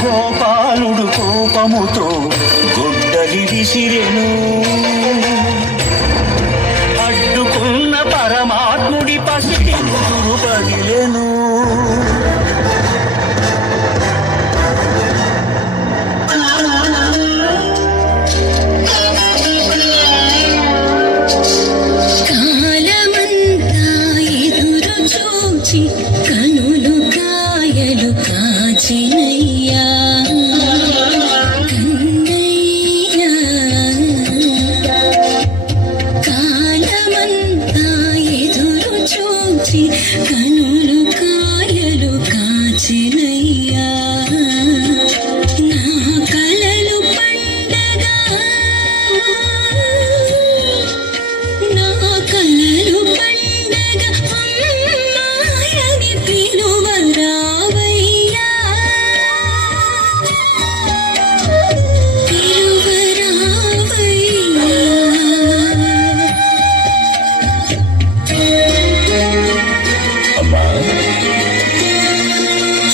గోపాలుడు కోపముతో గొడ్డలి విసిరెను, అడ్డుకున్న పరమాత్ముడి పసిడి గురు పగిలెను. కనులు కాయలు కాచినయ్యా కన్నయ్యా, కాలమంతా ఎదురు చూచి కనులు కాయలు కాచినయ్యా, నా కలలు పండగా నా కలలు పండగా పిలువరావయ్యా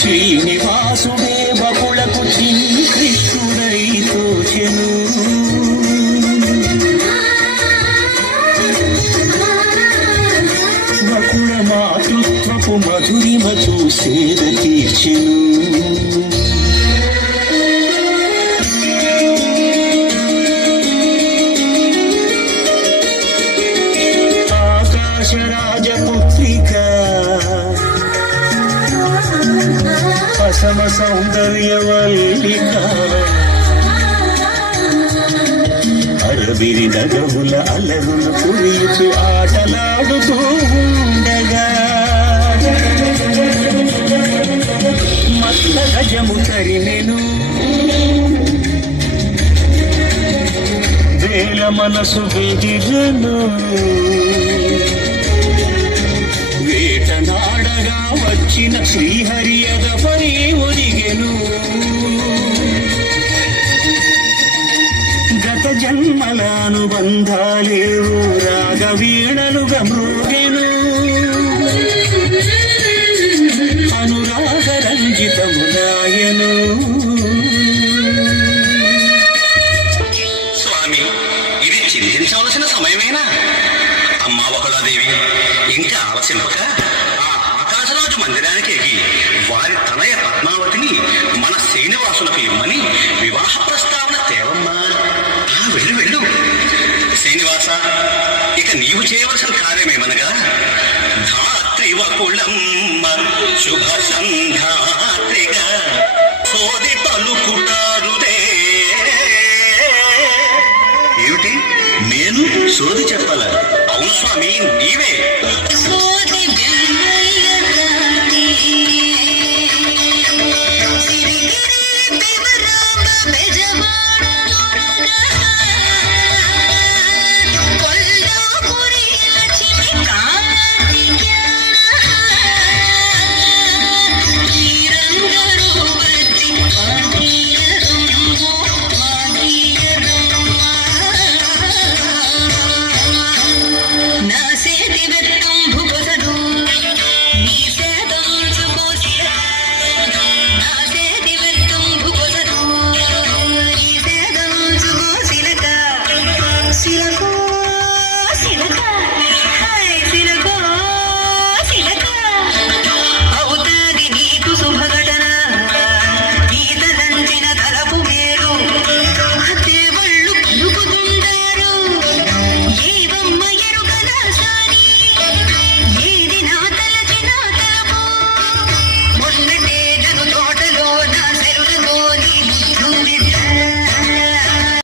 శ్రీనివాసుడే బకులకు శ్రీకృష్ణుడై తోచెను, బకుల మాతృత్వపు మధురిమ చూసేద తీర్చెను. ఆకాశరాజపుత్రిక అసమ సౌందర్యవల్లిక, అరవిరి నగముల అలరులు కురియుచు ఆటలాడుతూ ఉండగా, మత్త గజము తరిమెను, వేల మనసు బెదిరెను, వేటనాడగా వచ్చిన శ్రీహరియదపై ఒరిగెను. గత జన్మల అనుబంధాలేవు రాగవీణలుగా మృగెను, అనురాగ రంజితములాయను. స్వామి, ఇది చింతించవలసిన సమయమేనా? అమ్మా బకుళాదేవి, ఇంకా ఆలస్యంపక ఆ ఆకాశరాజు మందిరానికి ఎగి వారి తనయ పద్మావతిని మన శ్రీనివాసులకు ఇమ్మని వివాహ ప్రస్తావన తేవమ్మా. వెళ్ళు వెళ్ళు. శ్రీనివాస, ఇక నీవు చేయవలసిన కార్యమేమనగా, ధాత్రివకుళమ్మ శుభ సంధాత్రిగా సోది పలుకుటారుదే. ఏమిటి, నేను సోది చెప్పాలా? అవును స్వామి, నీవే.